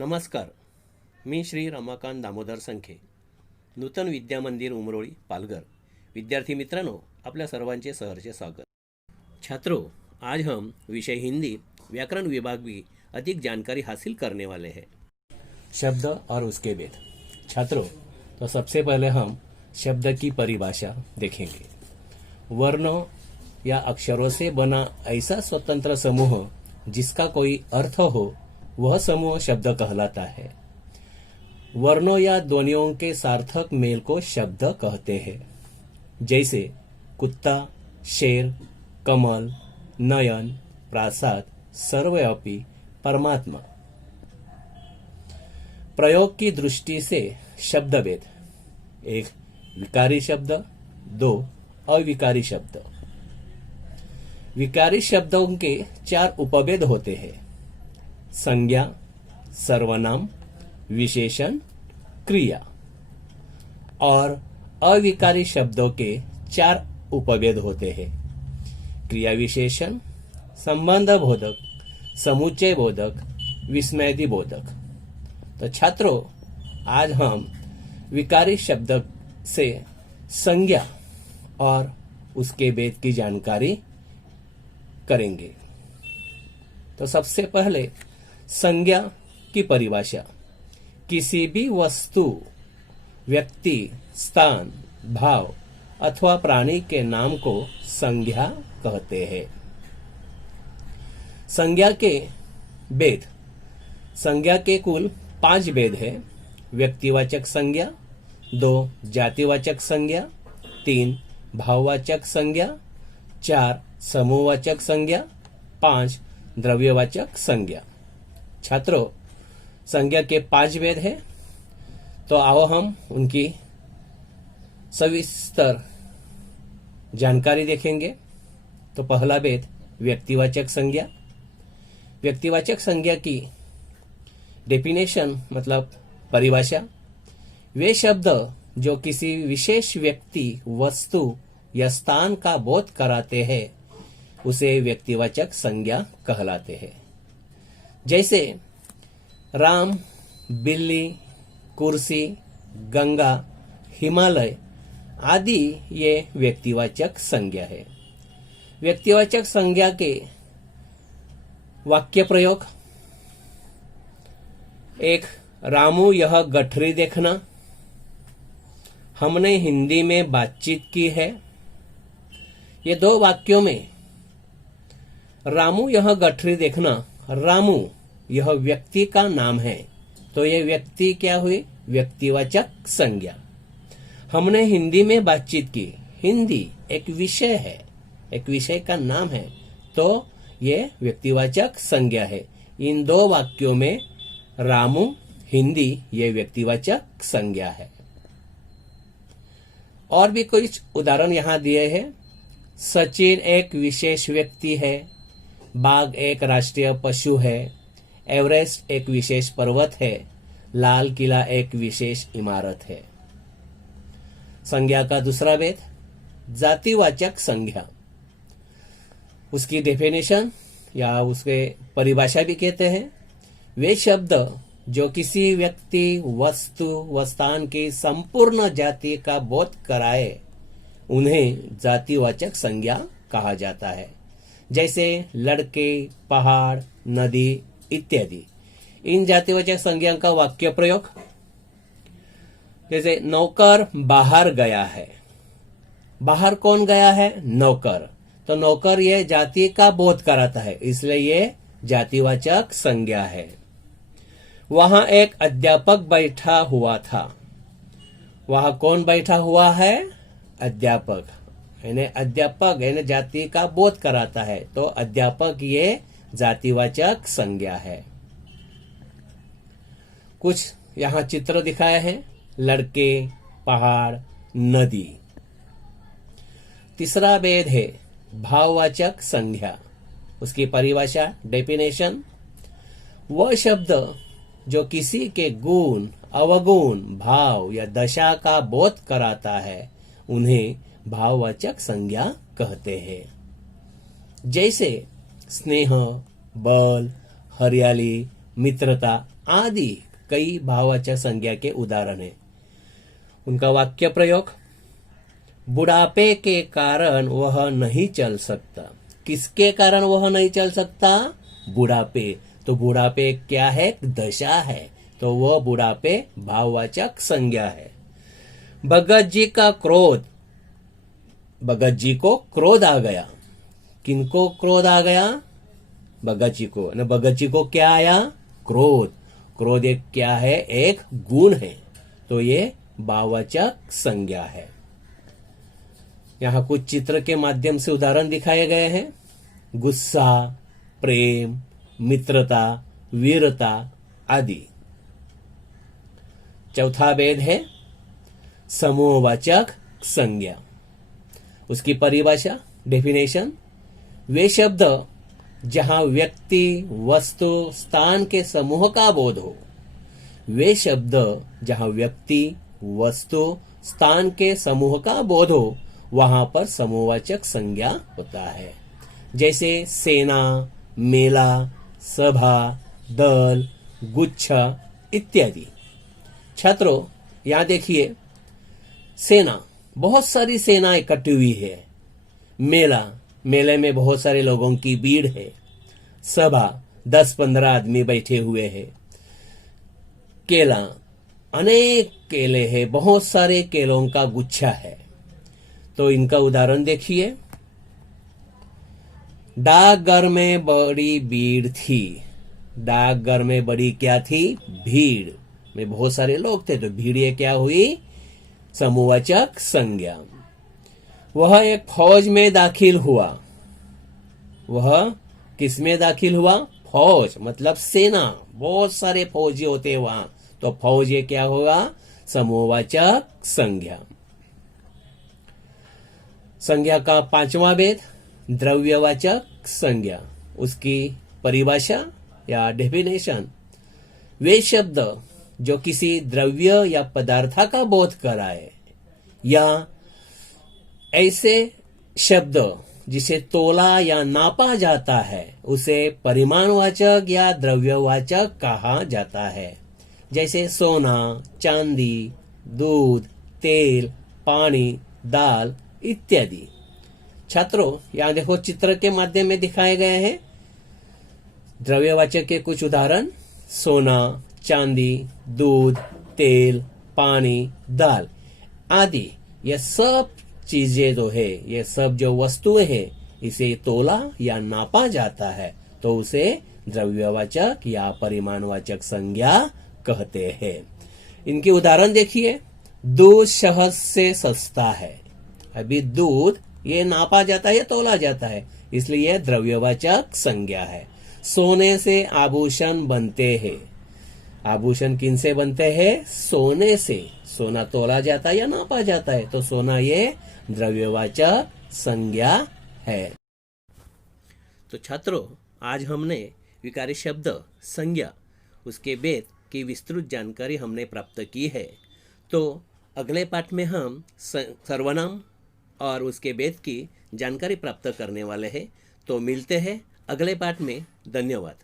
नमस्कार. मी श्री रमाकांत दामोदर संखे, नूतन विद्या मंदिर उमरोळी पालघर. विद्यार्थी मित्रों, आपल्या सर्वांचे सहर्ष स्वागत. छात्रों, आज हम विषय हिंदी व्याकरण विभाग की अधिक जानकारी हासिल करने वाले हैं. शब्द और उसके भेद. छात्रों, तो सबसे पहले हम शब्द की परिभाषा देखेंगे. वर्णों या अक्षरों से बना ऐसा स्वतंत्र समूह जिसका कोई अर्थ हो, वह समूह शब्द कहलाता है. वर्णों या ध्वनियों के सार्थक मेल को शब्द कहते हैं, जैसे कुत्ता, शेर, कमल, नयन, प्रासाद, सर्वव्यापी, परमात्मा. प्रयोग की दृष्टि से शब्द भेद. 1. विकारी शब्द. 2. अविकारी शब्द. विकारी शब्दों के 4 उपभेद होते हैं: संज्ञा, सर्वनाम, विशेषण, क्रिया. और अविकारी शब्दों के 4 उपभेद होते हैं: क्रिया विशेषण, संबंध बोधक, समुच्चय बोधक, विस्मयादि बोधक. तो छात्रों, आज हम विकारी शब्द से संज्ञा और उसके भेद की जानकारी करेंगे. तो सबसे पहले संज्ञा की परिभाषा. किसी भी वस्तु, व्यक्ति, स्थान, भाव अथवा प्राणी के नाम को संज्ञा कहते हैं. संज्ञा के भेद. संज्ञा के कुल 5 भेद है: व्यक्तिवाचक संज्ञा, 2 जातिवाचक संज्ञा, 3 भाववाचक संज्ञा, 4 समूहवाचक संज्ञा, 5 द्रव्यवाचक संज्ञा. छात्रों, संज्ञा के 5 भेद हैं, तो आओ हम उनकी सविस्तर जानकारी देखेंगे. तो पहला भेद व्यक्तिवाचक संज्ञा. व्यक्तिवाचक संज्ञा की डेफिनेशन मतलब परिभाषा: वे शब्द जो किसी विशेष व्यक्ति, वस्तु या स्थान का बोध कराते हैं, उसे व्यक्तिवाचक संज्ञा कहलाते हैं. जैसे राम, बिल्ली, कुर्सी, गंगा, हिमालय आदि ये व्यक्तिवाचक संज्ञा है. व्यक्तिवाचक संज्ञा के वाक्य प्रयोग. 1. रामू यह गठरी देखना. हमने हिंदी में बातचीत की है. ये 2 वाक्यों में रामू यह गठरी देखना, रामू यह व्यक्ति का नाम है, तो ये व्यक्ति क्या हुई? व्यक्तिवाचक संज्ञा. हमने हिंदी में बातचीत की. हिंदी एक विषय है, एक विषय का नाम है, तो ये व्यक्तिवाचक संज्ञा है. इन 2 वाक्यों में रामू, हिंदी ये व्यक्तिवाचक संज्ञा है. और भी कुछ उदाहरण यहां दिए हैं. सचिन एक विशेष व्यक्ति है. बाघ एक राष्ट्रीय पशु है. एवरेस्ट एक विशेष पर्वत है. लाल किला एक विशेष इमारत है. संज्ञा का दूसरा भेद जातिवाचक संज्ञा. उसकी डेफिनेशन या उसके परिभाषा भी कहते हैं: वे शब्द जो किसी व्यक्ति, वस्तु व स्थान की संपूर्ण जाति का बोध कराए, उन्हें जातिवाचक संज्ञा कहा जाता है. जैसे लड़के, पहाड़, नदी इत्यादि. इन जातिवाचक संज्ञा का वाक्य प्रयोग. जैसे नौकर बाहर गया है. बाहर कौन गया है? नौकर. तो नौकर ये जाति का बोध कराता है, इसलिए ये जातिवाचक संज्ञा है. वहां एक अध्यापक बैठा हुआ था. वहां कौन बैठा हुआ है? अध्यापक. यानी अध्यापक यानी जाति का बोध कराता है, तो अध्यापक ये जातिवाचक संज्ञा है. कुछ यहां चित्र दिखाए हैं: लड़के, पहाड़, नदी. तीसरा भेद है भाववाचक संज्ञा. उसकी परिभाषा, डेफिनेशन: वह शब्द जो किसी के गुण, अवगुण, भाव या दशा का बोध कराता है, उन्हें भाववाचक संज्ञा कहते हैं. जैसे स्नेह, बल, हरियाली, मित्रता आदि कई भाववाचक संज्ञा के उदाहरण हैं। उनका वाक्य प्रयोग, बुढ़ापे के कारण वह नहीं चल सकता। किसके कारण वह नहीं चल सकता? बुढ़ापे। तो बुढ़ापे क्या है? दशा है, तो वह बुढ़ापे भाववाचक संज्ञा है। भगत जी का क्रोध, भगत जी को क्रोध आ गया। किनको क्रोध आ गया? भगत जी को। न भगत जी को क्या आया? क्रोध। क्रोध एक क्या है? एक गुण है, तो ये भाववाचक संज्ञा है। यहां कुछ चित्र के माध्यम से उदाहरण दिखाए गए हैं। गुस्सा, प्रेम, मित्रता, वीरता आदि। चौथा भेद है समूहवाचक संज्ञा। उसकी परिभाषा, डेफिनेशन, वे शब्द जहां व्यक्ति, वस्तु, स्थान के समूह का बोध हो। वे शब्द जहां व्यक्ति, वस्तु, स्थान के समूह का बोध हो, वहां पर समूहवाचक संज्ञा होता है। जैसे सेना, मेला, सभा, दल, गुच्छा इत्यादि। छात्रों, यहां देखिए, सेना, बहुत सारी सेना इकट्ठी हुई है। मेला, मेले में बहुत सारे लोगों की भीड़ है। सभा, 10-15 आदमी बैठे हुए हैं। केला, अनेक केले हैं, बहुत सारे केलों का गुच्छा है। तो इनका उदाहरण देखिए। डाकघर में बड़ी भीड़ थी। डाकघर में बड़ी क्या थी? भीड़ में बहुत सारे लोग थे, तो भीड़ ये क्या हुई? समूहवाचक संज्ञा। वह एक फौज में दाखिल हुआ। वह किस में दाखिल हुआ? फौज, मतलब सेना, बहुत सारे फौजी होते हैं वहां, तो फौज ये क्या होगा? समूहवाचक संज्ञा। संज्ञा का पांचवा भेद, द्रव्यवाचक संज्ञा। उसकी परिभाषा या डेफिनेशन, वे शब्द जो किसी द्रव्य या पदार्थ का बोध कराए, या ऐसे शब्द जिसे तोला या नापा जाता है, उसे परिमाणवाचक या द्रव्यवाचक कहा जाता है। जैसे सोना, चांदी, दूध, तेल, पानी, दाल इत्यादि। छात्रों, यहां देखो, चित्र के माध्यम में दिखाए गए हैं द्रव्यवाचक के कुछ उदाहरण। सोना, चांदी, दूध, तेल, पानी, दाल आदि। ये सब चीजें जो है, ये सब जो वस्तुएं हैं, इसे तोला या नापा जाता है, तो उसे द्रव्यवाचक या परिमाणवाचक संज्ञा कहते हैं। इनके उदाहरण देखिए। दूध शहद से सस्ता है। अभी दूध ये नापा जाता है या तोला जाता है, इसलिए द्रव्यवाचक संज्ञा है। सोने से आभूषण बनते हैं। आभूषण किन से बनते हैं? सोने से। सोना तोला जाता है या नापा जाता है, तो सोना ये द्रव्यवाचक संज्ञा है। तो छात्रों, आज हमने विकारी शब्द संज्ञा, उसके भेद की विस्तृत जानकारी हमने प्राप्त की है। तो अगले पाठ में हम सर्वनाम और उसके भेद की जानकारी प्राप्त करने वाले हैं। तो मिलते हैं अगले पाठ में। धन्यवाद।